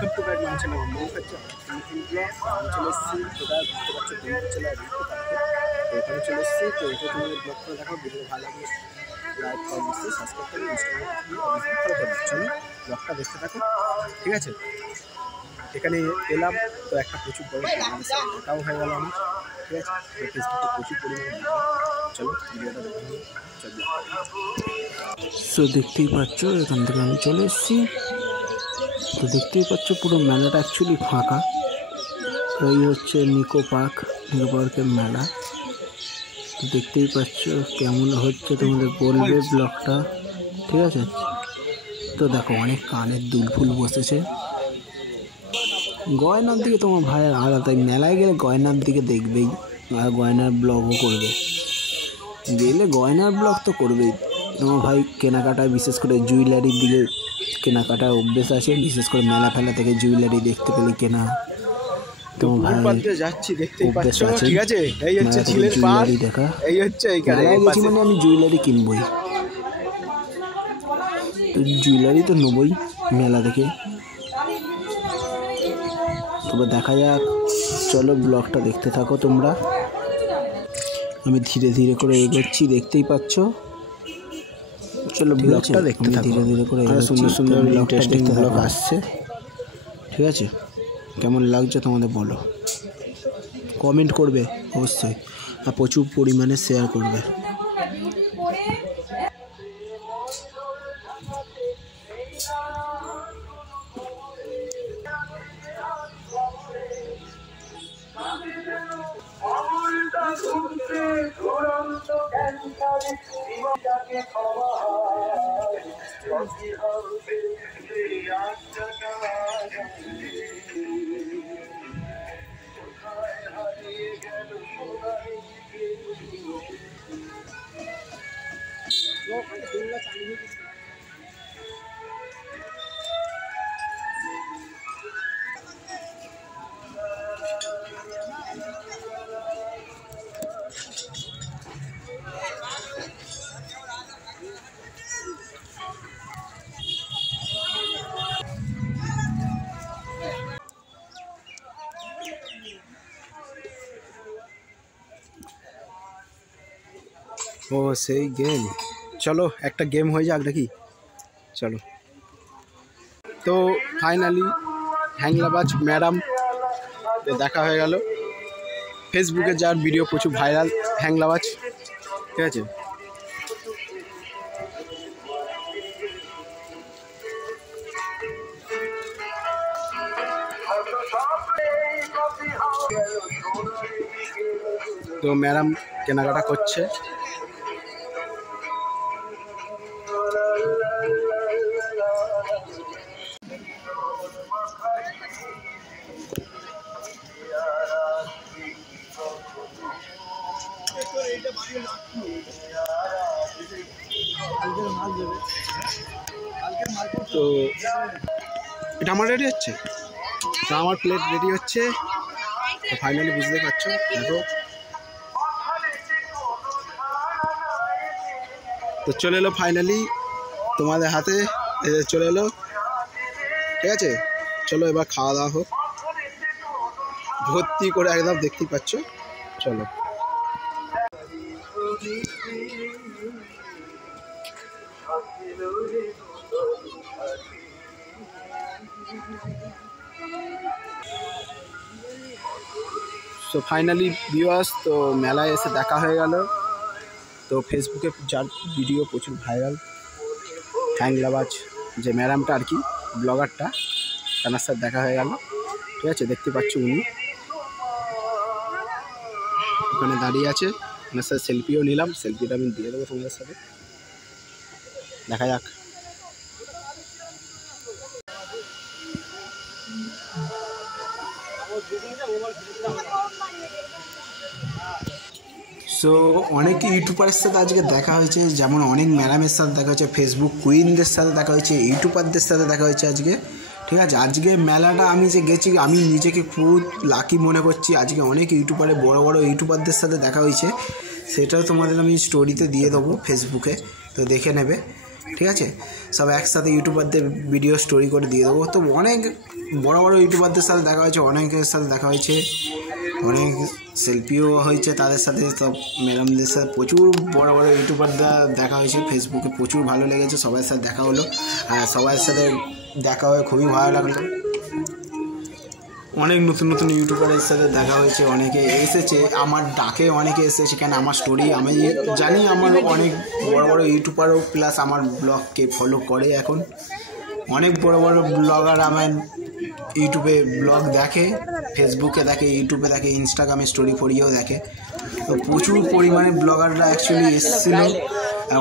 Welcome to my channel মৌ খাচ্ছি আমি চলে এসেছি তোরা বুঝতে পারছো বন্ধুর চ্যানেল দেখতে পারবে তো এখানে চলে এসেছি তো এটা তোমাদের ব্লগ করে দেখো ভিডিও ভালো লাগলে লাইক কমেন্ট সাবস্ক্রাইব করে ইনস্টাগ্রামে অবশ্যই ফলো করবে চলো ব্লগটা দেখতে থাকো ঠিক আছে। এখানে এলাম তো একটা প্রচুর বড় এটাও হয়ে গেল আমার ঠিক আছে। ফেসবুকে প্রচুর পরিমাণে চলো ভিডিওটা দেখে চলো। সো দেখতেই পাচ্ছ এখান থেকে আমি চলে এসেছি। তো দেখতেই পাচ্ছ পুরো মেলাটা অ্যাকচুয়ালি ফাঁকা। তো এই হচ্ছে নিকো পার্কের মেলা। তো দেখতেই পাচ্ছ কেমন হচ্ছে তোমাদের বলবে ব্লগটা ঠিক আছে। তো দেখো অনেক কানের দুল ফুল বসেছে। গয়নার দিকে তোমার ভাইয়ের আলাদা, মেলায় গেলে গয়নার দিকে দেখবেই আর গয়নার ব্লগও করবে, গেলে গয়নার ব্লগ তো করবেই। তোমার ভাই কেনাকাটায় বিশেষ করে জুয়েলারির দিকে কেনাকাটার অভ্যেস আছে, বিশেষ করে মেলা ফেলা থেকে জুয়েলারি দেখতে পেলে কেনা তোমার ভাই যাচ্ছি দেখতেই পাচ্ছ ঠিক আছে। এই হচ্ছে জুয়েলারি দেখা, এই হচ্ছে মেলায় গেছি মানে আমি জুয়েলারি কিনবই, তো জুয়েলারি তো নেবই মেলা থেকে। তবে দেখা যাক, চলো ব্লগটা দেখতে থাকো তোমরা। আমি ধীরে ধীরে করে এগোচ্ছি দেখতেই পাচ্ছ। চলো ব্লগটা দেখতে থাকো, ধীরে ধীরে করে সুন্দর সুন্দর ইন্টারেস্টিং ব্লগ আসছে ঠিক আছে। কেমন লাগছে তোমাদের বলো, কমেন্ট করবে অবশ্যই আর প্রচুর পরিমাণে শেয়ার করবে। ও সেই গেম, চলো একটা গেম হয়ে যাক নাকি চলো। তো ফাইনালি হ্যাংলাবাজ ম্যাডাম দেখা হয়ে গেল। ফেসবুকে যার ভিডিও প্রচুর ভাইরাল হ্যাংলাবাজ ঠিক আছে। তো ম্যাডাম কেনাকাটা করছে। তো এটা আমার রেডি হচ্ছে, তো আমার প্লেট রেডি হচ্ছে। তো ফাইনালি বুঝতে পারছো দেখো। তো চলে এলো ফাইনালি তোমাদের হাতে চলে এলো ঠিক আছে। চলো এবার খাওয়া দাওয়া হোক, ভর্তি করে একদম দেখতেই পাচ্ছ চলো। সো ফাইনালি ভিউয়ার্স, তো মেলায় এসে দেখা হয়ে গেল। তো ফেসবুকে যার ভিডিও প্রচুর ভাইরাল হ্যাংলাবাজ যে ম্যাডামটা আর কি, ব্লগারটা, তার সাথে দেখা হয়ে গেল ঠিক আছে। দেখতে পাচ্ছ উনি ওখানে দাঁড়িয়ে আছে, ওনার সাথে সেলফিও নিলাম, সেলফিটা আমি দিয়ে দেবো তোমাদের সাথে, দেখা যাক। সো অনেক ইউটিউবারের সাথে আজকে দেখা হয়েছে, যেমন অনেক ম্যাডামের সাথে দেখা হয়েছে, ফেসবুক কুইনদের সাথে দেখা হয়েছে, ইউটিউবারদের সাথে দেখা হয়েছে আজকে ঠিক আছে। আজকে মেলাটা আমি যে গেছি আমি নিজেকে খুব লাকি মনে করছি। আজকে অনেক ইউটিউবারে বড় বড় ইউটিউবারদের সাথে দেখা হয়েছে, সেটাও তোমাদের আমি স্টোরিতে দিয়ে দেবো ফেসবুকে, তো দেখে নেবে ঠিক আছে। সব একসাথে ইউটিউবারদের ভিডিও স্টোরি করে দিয়ে দেবো। তো অনেক বড় বড় ইউটিউবারদের সাথে দেখা হয়েছে, অনেকের সাথে দেখা হয়েছে, অনেক সেলফিও হয়েছে তাদের সাথে, সব ম্যাডামদের সাথে প্রচুর বড় বড় ইউটিউবাররা দেখা হয়েছে। ফেসবুকে প্রচুর ভালো লেগেছে, সবার সাথে দেখা হলো, আর সবার সাথে দেখা হয়ে খুবই ভালো লাগলো। অনেক নতুন নতুন ইউটিউবারের সাথে দেখা হয়েছে, অনেকে এসেছে আমার ডাকে, অনেকে এসেছে কেন আমার স্টোরি আমি জানি, আমার অনেক বড় বড় ইউটিউবারও প্লাস আমার ব্লগকে ফলো করে। এখন অনেক বড় বড় ব্লগার আমার ইউটিউবে ব্লগ দেখে, ফেসবুকে দেখে, ইউটিউবে দেখে, ইনস্টাগ্রামে স্টোরি পড়িয়েও দেখে। তো প্রচুর পরিমাণে ব্লগাররা অ্যাকচুয়ালি এসেছিলো,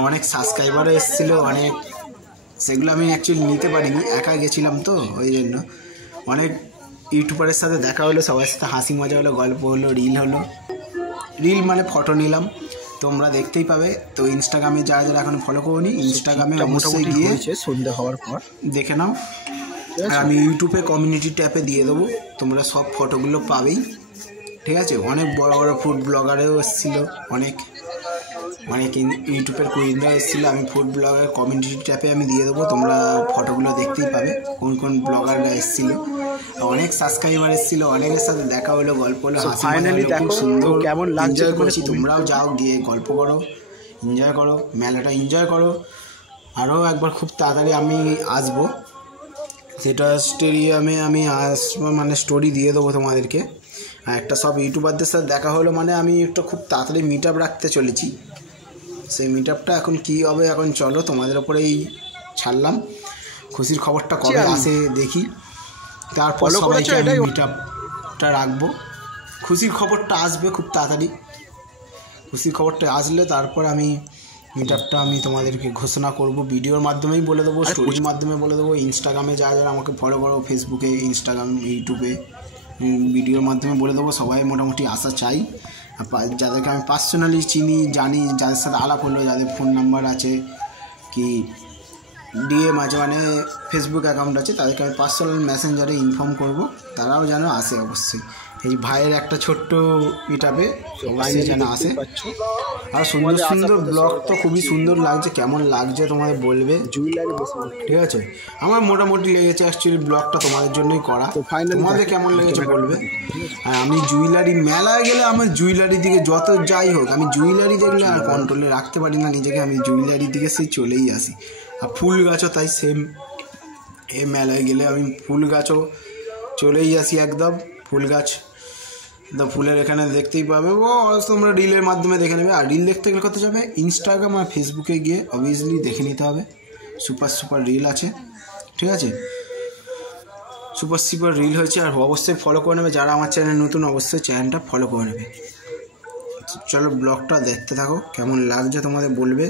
অনেক সাবস্ক্রাইবারও এসেছিলো অনেক, সেগুলো আমি অ্যাকচুয়ালি নিতে পারিনি, একা গেছিলাম তো ওই জন্য। অনেক ইউটিউবারের সাথে দেখা হলো, সবার সাথে হাসি মজা হলো, গল্প হলো, রিল হলো। রিল মানে ফটো নিলাম, তোমরা দেখতেই পাবে। তো ইনস্টাগ্রামে যারা যারা এখন ফলো করোনি, ইনস্টাগ্রামে অবশ্যই গিয়ে সন্ধ্যা হওয়ার পর দেখে নাও। আর আমি ইউটিউবে কমিউনিটি ট্যাপে দিয়ে দেবো, তোমরা সব ফটোগুলো পাবেই, ঠিক আছে। অনেক বড় বড় ফুড ব্লগারেও এসেছিলো, অনেক ইউটিউবের কুইনরা এসেছিলো। আমি ফুড ব্লগার কমিউনিটি ট্যাপে আমি দিয়ে দেবো, তোমরা ফটোগুলো দেখতেই পাবে কোন কোন ব্লগাররা এসেছিলো। অনেক সাবস্ক্রাইবার এসেছিলো, অনেকের সাথে দেখা হলো, গল্প হলো, ফাইনালি খুব সুন্দর কেমন লাগছে করেছি। তোমরাও যাও, গিয়ে গল্প করো, এনজয় করো, মেলাটা এনজয় করো। আরও একবার খুব তাড়াতাড়ি আমি আসবো, সেটা স্টেডিয়ামে আমি আসবো, মানে স্টোরি দিয়ে দেবো তোমাদেরকে। আর একটা সব ইউটিউবারদের সাথে দেখা হলো, মানে আমি একটা খুব তাড়াতাড়ি মিট আপ রাখতে চলেছি। সেই মিট আপটা এখন কী হবে, এখন চলো তোমাদের ওপরেই ছাড়লাম। খুশির খবরটা কবে আসে দেখি, তারপর সবাইকে আমি মিট আপটা রাখবো। খুশির খবরটা আসবে খুব তাড়াতাড়ি, খুশির খবরটা আসলে তারপর আমি মিট আপটা আমি তোমাদেরকে ঘোষণা করব, ভিডিওর মাধ্যমেই বলে দেবো, স্টোরির মাধ্যমে বলে দেবো। ইনস্টাগ্রামে যারা যারা আমাকে ফলো করো, ফেসবুকে, ইনস্টাগ্রাম, ইউটিউবে ভিডিওর মাধ্যমে বলে দেবো। সবাই মোটামুটি আসা চাই, যাদেরকে আমি পার্সোনালি চিনি, জানি, যাদের সাথে আলাপ হলো, যাদের ফোন নাম্বার আছে কি ডিএম আছে, মানে ফেসবুক অ্যাকাউন্ট আছে, তাদেরকে আমি পার্সোনাল মেসেঞ্জারে ইনফর্ম করব, তারাও যেন আসে অবশ্যই। এই ভাইয়ের একটা ছোট্ট মিটআপে সবাই যেন আসে। আর সুন্দর সুন্দর ব্লগ তো খুবই সুন্দর লাগছে, কেমন লাগছে তোমাদের বলবে। জুয়েলারি, ঠিক আছে, আমার মোটামুটি লেগেছে অ্যাকচুয়ালি ব্লগটা তোমাদের জন্যই করা, তোমাদের কেমন লেগেছে বলবে। আর আমি জুয়েলারি মেলায় গেলে আমার জুয়েলারির দিকে যত যাই হোক, আমি জুয়েলারি দেখলে আর কন্ট্রোলে রাখতে পারি না নিজেকে, আমি জুয়েলারির দিকে সেই চলেই আসি। আর ফুল গাছও তাই সেম, এই মেলায় গেলে আমি ফুল গাছও চলেই আসি একদম। ফুল গাছ তো ফুলের এখানে দেখতেই পাবে, ও তোমরা রিলের মাধ্যমে দেখে নেবে। আর রিল দেখতে গেলে করতে যাবে ইনস্টাগ্রাম আর ফেসবুকে গিয়ে অবভিয়াসলি দেখে নিতে হবে, সুপার সুপার রিল আছে, ঠিক আছে, সুপার সুপার রিল হয়েছে। আর অবশ্যই ফলো করে নেবে, যারা আমার চ্যানেল নতুন অবশ্যই চ্যানেলটা ফলো করে নেবে। চলো ব্লগটা দেখতে থাকো, কেমন লাগছে তোমাদের বলবে,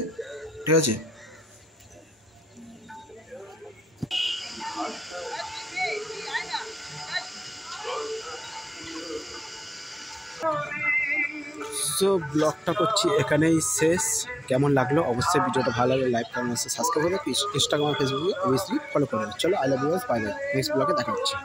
ঠিক আছে। সো ব্লগটা করছি এখানেই শেষ। কেমন লাগলো অবশ্যই, ভিডিওটা ভালো লাগলে লাইক, কমেন্ট, সাবস্ক্রাইব করে ইনস্টাগ্রাম, ফেসবুকে অবভিয়াসলি ফলো করে। চলো, I love you guys, bye bye. Next ব্লগে দেখা হচ্ছে।